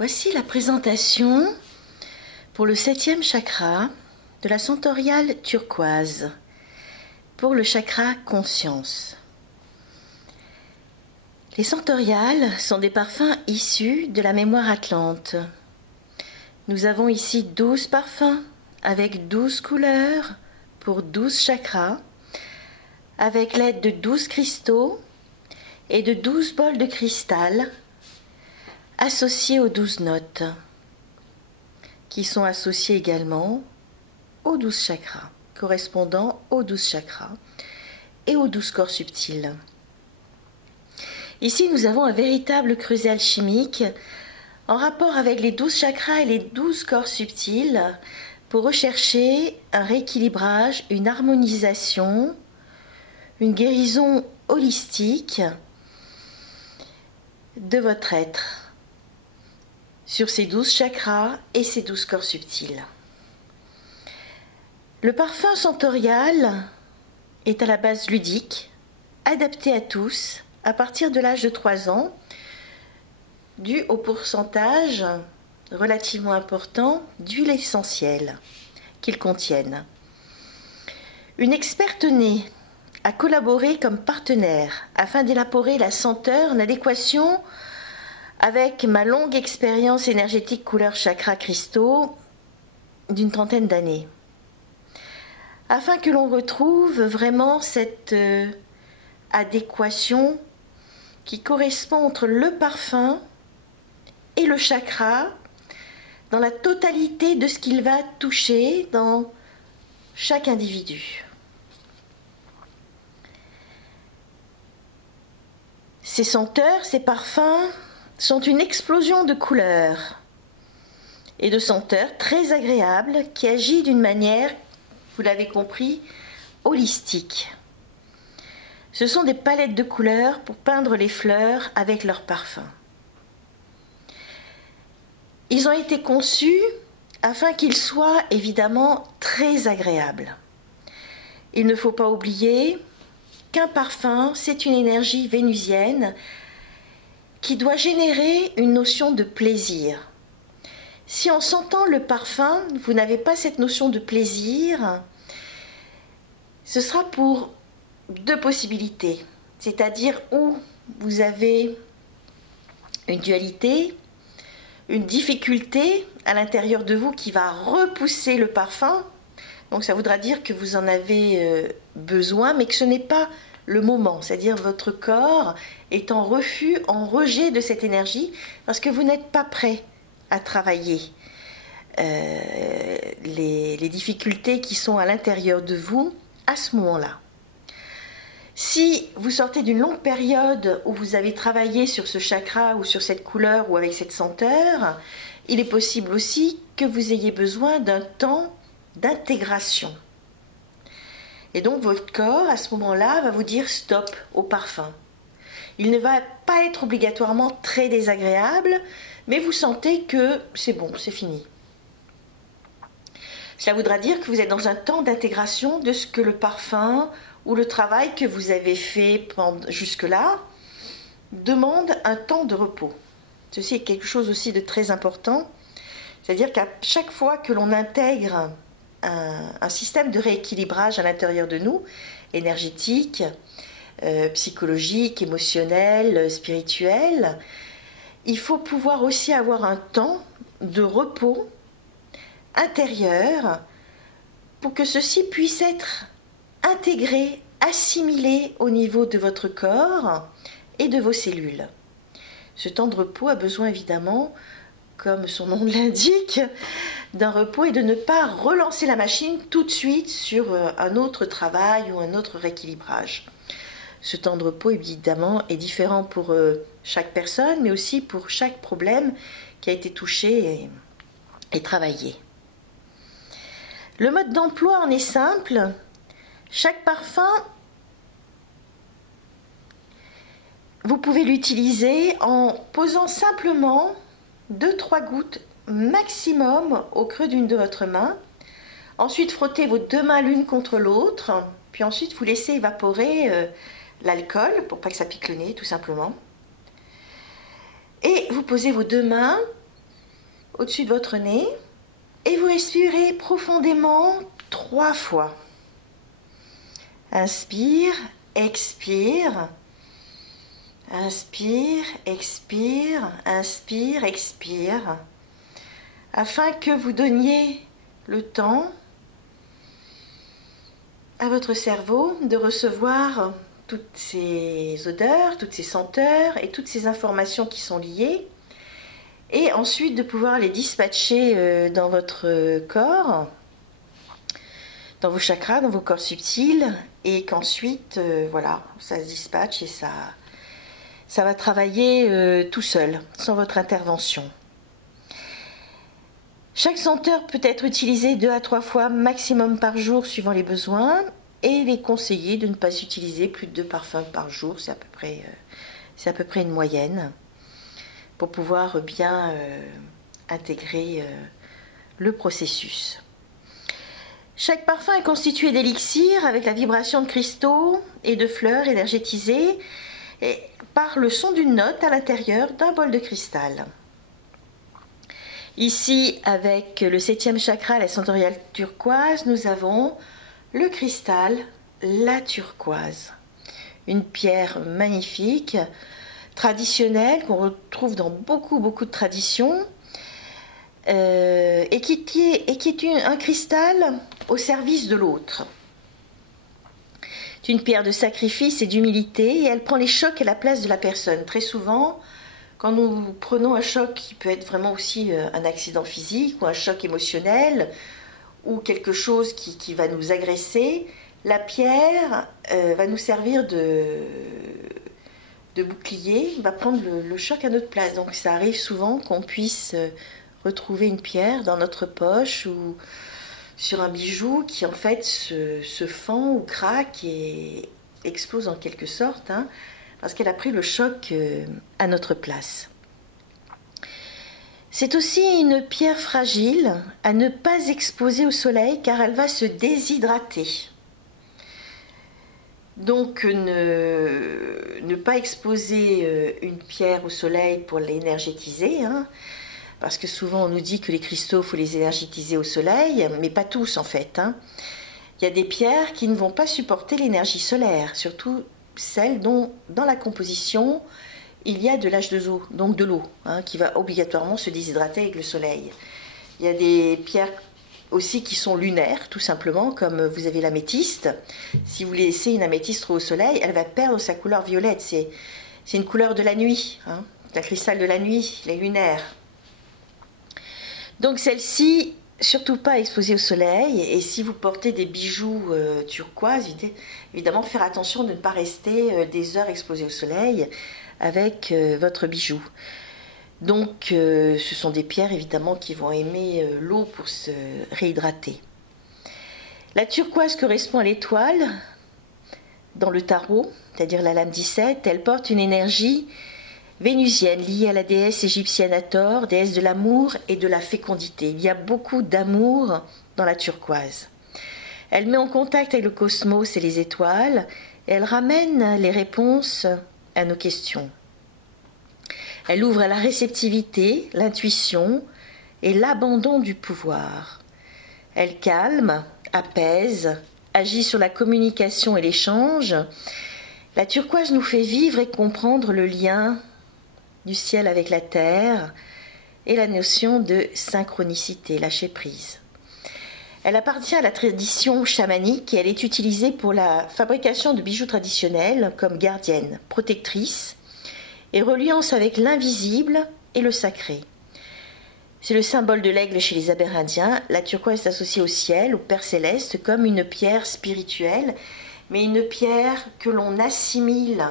Voici la présentation pour le 7e chakra de la Centoriale turquoise, pour le chakra conscience. Les centoriales sont des parfums issus de la mémoire atlante. Nous avons ici 12 parfums avec 12 couleurs pour 12 chakras, avec l'aide de 12 cristaux et de 12 bols de cristal associés aux 12 notes, qui sont associées également aux 12 chakras, correspondant aux 12 chakras et aux 12 corps subtils. Ici, nous avons un véritable creuset alchimique en rapport avec les 12 chakras et les 12 corps subtils pour rechercher un rééquilibrage, une harmonisation, une guérison holistique de votre être sur ces 12 chakras et ces 12 corps subtils. Le parfum centorial est à la base ludique, adapté à tous à partir de l'âge de 3 ans, dû au pourcentage relativement important d'huile essentielle qu'ils contiennent. Une experte née a collaboré comme partenaire afin d'élaborer la senteur en adéquation avec ma longue expérience énergétique couleur chakra cristaux d'une trentaine d'années, afin que l'on retrouve vraiment cette adéquation qui correspond entre le parfum et le chakra dans la totalité de ce qu'il va toucher dans chaque individu. Ces senteurs, ces parfums sont une explosion de couleurs et de senteurs très agréables qui agit d'une manière, vous l'avez compris, holistique. Ce sont des palettes de couleurs pour peindre les fleurs avec leurs parfums. Ils ont été conçus afin qu'ils soient évidemment très agréables. Il ne faut pas oublier qu'un parfum, c'est une énergie vénusienne qui doit générer une notion de plaisir. Si en sentant le parfum, vous n'avez pas cette notion de plaisir, ce sera pour deux possibilités. C'est-à-dire où vous avez une dualité, une difficulté à l'intérieur de vous qui va repousser le parfum. Donc ça voudra dire que vous en avez besoin, mais que ce n'est pas le moment. C'est-à-dire votre corps est en refus, en rejet de cette énergie, parce que vous n'êtes pas prêt à travailler les difficultés qui sont à l'intérieur de vous à ce moment-là. Si vous sortez d'une longue période où vous avez travaillé sur ce chakra ou sur cette couleur ou avec cette senteur, il est possible aussi que vous ayez besoin d'un temps d'intégration. Et donc votre corps, à ce moment-là, va vous dire stop au parfum. Il ne va pas être obligatoirement très désagréable, mais vous sentez que c'est bon, c'est fini. Cela voudra dire que vous êtes dans un temps d'intégration de ce que le parfum ou le travail que vous avez fait jusque-là demande un temps de repos. Ceci est quelque chose aussi de très important. C'est-à-dire qu'à chaque fois que l'on intègre un système de rééquilibrage à l'intérieur de nous, énergétique, psychologique, émotionnel, spirituel, il faut pouvoir aussi avoir un temps de repos intérieur pour que ceci puisse être intégré, assimilé au niveau de votre corps et de vos cellules. Ce temps de repos a besoin évidemment, comme son nom l'indique, d'un repos et de ne pas relancer la machine tout de suite sur un autre travail ou un autre rééquilibrage. Ce temps de repos évidemment est différent pour chaque personne, mais aussi pour chaque problème qui a été touché et travaillé. Le mode d'emploi en est simple. Chaque parfum, vous pouvez l'utiliser en posant simplement 2-3 gouttes maximum au creux d'une de votre main. Ensuite, frottez vos deux mains l'une contre l'autre. Puis ensuite, vous laissez évaporer l'alcool pour pas que ça pique le nez, tout simplement. Et vous posez vos deux mains au-dessus de votre nez et vous respirez profondément 3 fois. Inspire, expire, inspire, expire, inspire, expire, afin que vous donniez le temps à votre cerveau de recevoir toutes ces odeurs, toutes ces senteurs et toutes ces informations qui sont liées, et ensuite de pouvoir les dispatcher dans votre corps, dans vos chakras, dans vos corps subtils, et qu'ensuite, voilà, ça se dispatche et ça va travailler tout seul, sans votre intervention. Chaque senteur peut être utilisé 2 à 3 fois maximum par jour suivant les besoins, et il est conseillé de ne pas utiliser plus de 2 parfums par jour, c'est à peu près une moyenne, pour pouvoir bien intégrer le processus. Chaque parfum est constitué d'élixirs avec la vibration de cristaux et de fleurs énergétisées par le son d'une note à l'intérieur d'un bol de cristal. Ici, avec le 7e chakra, la sensoriale turquoise, nous avons le cristal, la turquoise. Une pierre magnifique, traditionnelle, qu'on retrouve dans beaucoup de traditions, et qui est un cristal au service de l'autre. C'est une pierre de sacrifice et d'humilité, et elle prend les chocs à la place de la personne. Très souvent, quand nous prenons un choc qui peut être vraiment aussi un accident physique ou un choc émotionnel ou quelque chose qui va nous agresser, la pierre va nous servir de bouclier, va prendre le choc à notre place. Donc ça arrive souvent qu'on puisse retrouver une pierre dans notre poche ou sur un bijou qui en fait se fend ou craque et explose en quelque sorte, hein, parce qu'elle a pris le choc à notre place. C'est aussi une pierre fragile à ne pas exposer au soleil car elle va se déshydrater. Donc ne pas exposer une pierre au soleil pour l'énergétiser, hein, parce que souvent on nous dit que les cristaux, il faut les énergétiser au soleil, mais pas tous en fait, hein. Il y a des pierres qui ne vont pas supporter l'énergie solaire, surtout celles dont dans la composition il y a de l'H2O, donc de l'eau, hein, qui va obligatoirement se déshydrater avec le soleil. Il y a des pierres aussi qui sont lunaires, tout simplement, comme vous avez l'améthyste. Si vous laissez une améthyste trop au soleil, elle va perdre sa couleur violette. C'est une couleur de la nuit, hein, un cristal de la nuit, les lunaires. Donc celle-ci, surtout pas exposée au soleil, et si vous portez des bijoux turquoise, évidemment faire attention de ne pas rester des heures exposés au soleil avec votre bijou. Donc ce sont des pierres évidemment qui vont aimer l'eau pour se réhydrater. La turquoise correspond à l'étoile dans le tarot, c'est-à-dire la lame 17, elle porte une énergie vénusienne liée à la déesse égyptienne Hathor, déesse de l'amour et de la fécondité. Il y a beaucoup d'amour dans la turquoise. Elle met en contact avec le cosmos et les étoiles, et elle ramène les réponses à nos questions. Elle ouvre à la réceptivité, l'intuition et l'abandon du pouvoir. Elle calme, apaise, agit sur la communication et l'échange. La turquoise nous fait vivre et comprendre le lien du ciel avec la terre et la notion de synchronicité, lâcher prise. Elle appartient à la tradition chamanique et elle est utilisée pour la fabrication de bijoux traditionnels comme gardienne, protectrice et reliance avec l'invisible et le sacré. C'est le symbole de l'aigle chez les Amérindiens. La turquoise est associée au ciel, au Père Céleste, comme une pierre spirituelle, mais une pierre que l'on assimile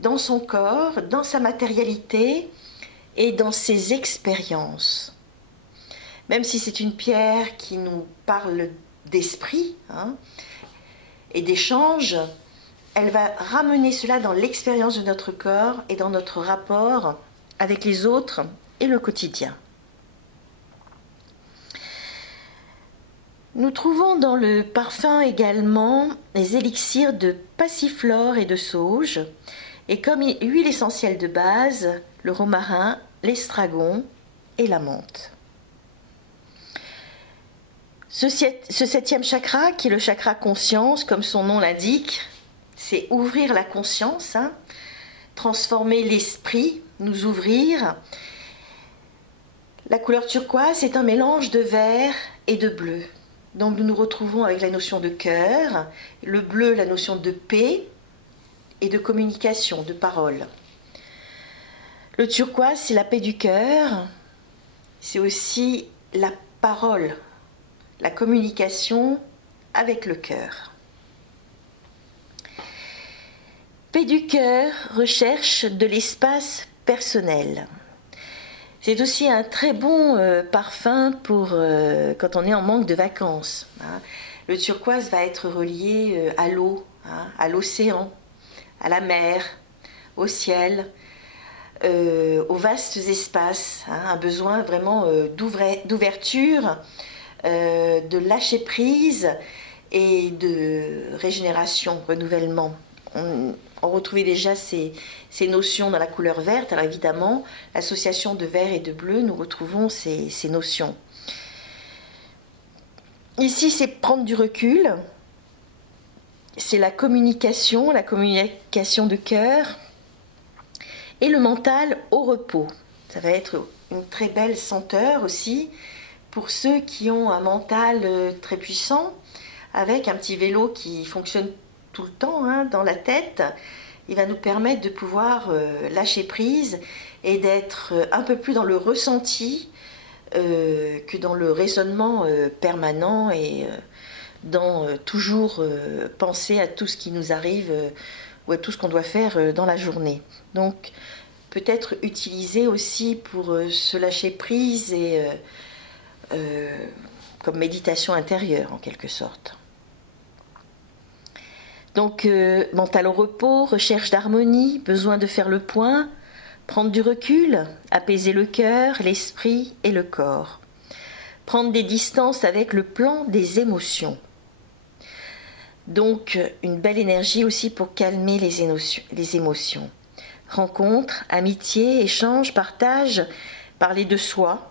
dans son corps, dans sa matérialité et dans ses expériences. Même si c'est une pierre qui nous parle d'esprit, hein, et d'échange, elle va ramener cela dans l'expérience de notre corps et dans notre rapport avec les autres et le quotidien. Nous trouvons dans le parfum également les élixirs de passiflore et de sauge, et comme huile essentielle de base, le romarin, l'estragon et la menthe. Ce septième chakra, qui est le chakra conscience, comme son nom l'indique, c'est ouvrir la conscience, transformer l'esprit, nous ouvrir. La couleur turquoise est un mélange de vert et de bleu. Donc nous nous retrouvons avec la notion de cœur, le bleu, la notion de paix et de communication, de parole. Le turquoise, c'est la paix du cœur, c'est aussi la parole, la communication avec le cœur. Paix du cœur, recherche de l'espace personnel. C'est aussi un très bon parfum pour quand on est en manque de vacances. Le turquoise va être relié à l'eau, à l'océan, à la mer, au ciel, aux vastes espaces. Un besoin vraiment d'ouverture, de lâcher prise et de régénération, renouvellement. On retrouvait déjà ces notions dans la couleur verte. Alors évidemment, l'association de vert et de bleu, nous retrouvons ces notions. Ici, c'est prendre du recul. C'est la communication de cœur. Et le mental au repos. Ça va être une très belle senteur aussi pour ceux qui ont un mental très puissant, avec un petit vélo qui fonctionne tout le temps dans la tête. Il va nous permettre de pouvoir lâcher prise et d'être un peu plus dans le ressenti que dans le raisonnement permanent et dans toujours penser à tout ce qui nous arrive ou à tout ce qu'on doit faire dans la journée. Donc peut-être utiliser aussi pour se lâcher prise et comme méditation intérieure en quelque sorte. Donc, mental au repos, recherche d'harmonie, besoin de faire le point, prendre du recul, apaiser le cœur, l'esprit et le corps. Prendre des distances avec le plan des émotions. Donc, une belle énergie aussi pour calmer les émotions. Rencontre, amitié, échange, partage, parler de soi,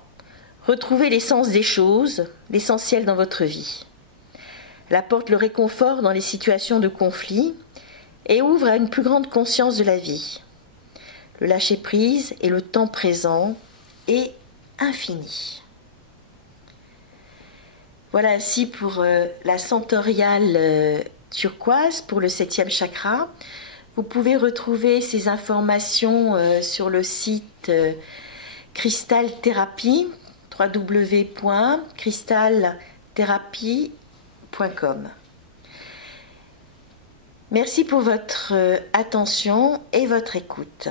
retrouver l'essence des choses, l'essentiel dans votre vie. Elle apporte le réconfort dans les situations de conflit et ouvre à une plus grande conscience de la vie. Le lâcher-prise et le temps présent est infini. Voilà ainsi pour la centauriale turquoise pour le 7e chakra. Vous pouvez retrouver ces informations sur le site Crystal Therapy, www.crystaltherapy.com. Merci pour votre attention et votre écoute.